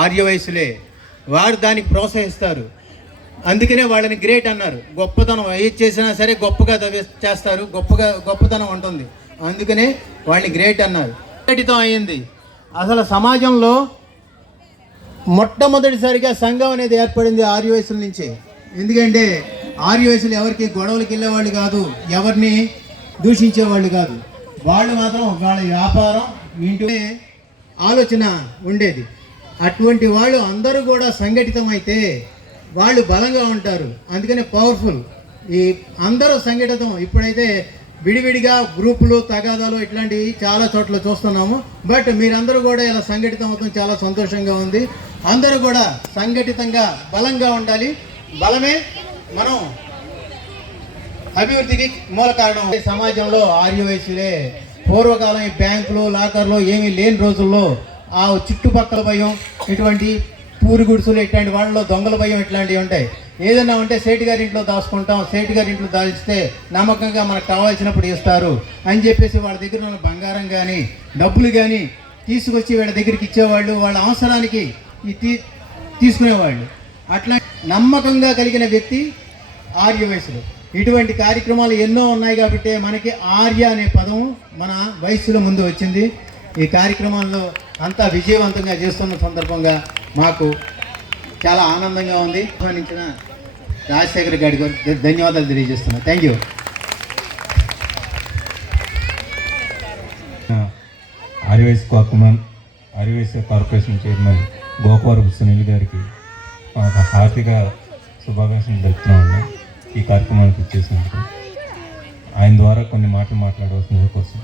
ఆర్యవైశ్యులే. వారు దానికి ప్రోత్సహిస్తారు. అందుకనే వాళ్ళని గ్రేట్ అన్నారు. గొప్పతనం ఏది చేసినా సరే గొప్పగా చేస్తారు, గొప్పతనం ఉంటుంది. అందుకనే వాళ్ళని గ్రేట్ అన్నారు. సంఘటితం అయ్యింది. అసలు సమాజంలో మొట్టమొదటిసారిగా సంఘం అనేది ఏర్పడింది ఆర్యవైశ్యుల నుంచి. ఎందుకంటే ఆర్యవైశ్యులు ఎవరికి గొడవలకు వెళ్ళేవాళ్ళు కాదు, ఎవరిని దూషించేవాళ్ళు కాదు. వాళ్ళు మాత్రం వాళ్ళ వ్యాపారం ఇంటి ఆలోచన ఉండేది. అటువంటి వాళ్ళు అందరూ కూడా సంఘటితం అయితే వాళ్ళు బలంగా ఉంటారు. అందుకనే పవర్ఫుల్. ఈ అందరూ సంఘటితం. ఇప్పుడైతే విడివిడిగా గ్రూపులు, తగాదాలు ఇట్లాంటివి చాలా చోట్ల చూస్తున్నాము. బట్ మీరందరూ కూడా ఇలా సంఘటితం అవుతాం చాలా సంతోషంగా ఉంది. అందరూ కూడా సంఘటితంగా బలంగా ఉండాలి. బలమే మనం అభివృద్ధికి మూల కారణం. సమాజంలో ఆర్యవైశ్యులే. పూర్వకాలం ఈ బ్యాంకులు, లాకర్లు ఏమీ లేని రోజుల్లో ఆ చుట్టుపక్కల భయం, ఇటువంటి పూరి గుడుసులు, ఇట్లాంటి వాళ్ళలో దొంగల భయం ఇట్లాంటివి ఉంటాయి. ఏదైనా ఉంటే సేటు గారి ఇంట్లో దాచుకుంటాం, సేటు గారి ఇంట్లో దాచిస్తే నమ్మకంగా మనకు కావాల్సినప్పుడు ఇస్తారు అని చెప్పేసి వాళ్ళ దగ్గర ఉన్న బంగారం కానీ డబ్బులు కానీ తీసుకొచ్చి వీళ్ళ దగ్గరికి ఇచ్చేవాళ్ళు. వాళ్ళ అవసరానికి తీసుకునేవాళ్ళు. అట్లా నమ్మకంగా కలిగిన వ్యక్తి ఆర్యవైశ్యులు. ఇటువంటి కార్యక్రమాలు ఎన్నో ఉన్నాయి కాబట్టి మనకి ఆర్య అనే పదం మన వయస్సులో ముందు వచ్చింది. ఈ కార్యక్రమాల్లో అంతా విజయవంతంగా చేస్తున్న సందర్భంగా మాకు చాలా ఆనందంగా ఉంది. ఆహ్వానించిన రాజశేఖర్ గారికి ధన్యవాదాలు తెలియజేస్తున్నాను. Thank you. Aryavysya corporation chairman Gopavarapu Sunil గారికి హార్దిక శుభాకాంక్షలు తెలుపుతున్నామండి. ఈ కార్యక్రమానికి ఇచ్చేసినందుకు ఆయన ద్వారా కొన్ని మాటలు మాట్లాడవలసిన కోసం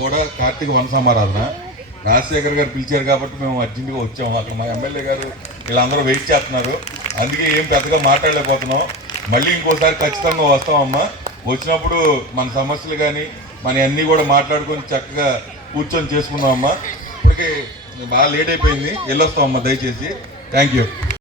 కూడా కార్తీక వన సమారాధన రాజశేఖర్ గారు పిలిచారు కాబట్టి మేము అర్జెంటుగా వచ్చాము. అక్కడ మా ఎమ్మెల్యే గారు వీళ్ళందరూ వెయిట్ చేస్తున్నారు. అందుకే ఏం పెద్దగా మాట్లాడలేకపోతున్నాం. మళ్ళీ ఇంకోసారి ఖచ్చితంగా వస్తామమ్మా. వచ్చినప్పుడు మన సమస్యలు కానీ మన అన్నీ కూడా మాట్లాడుకొని చక్కగా కూర్చొని చేసుకుందామమ్మా. ఇప్పటికే బాగా లేట్ అయిపోయింది. వెళ్ళొస్తామమ్మా దయచేసి. Thank you.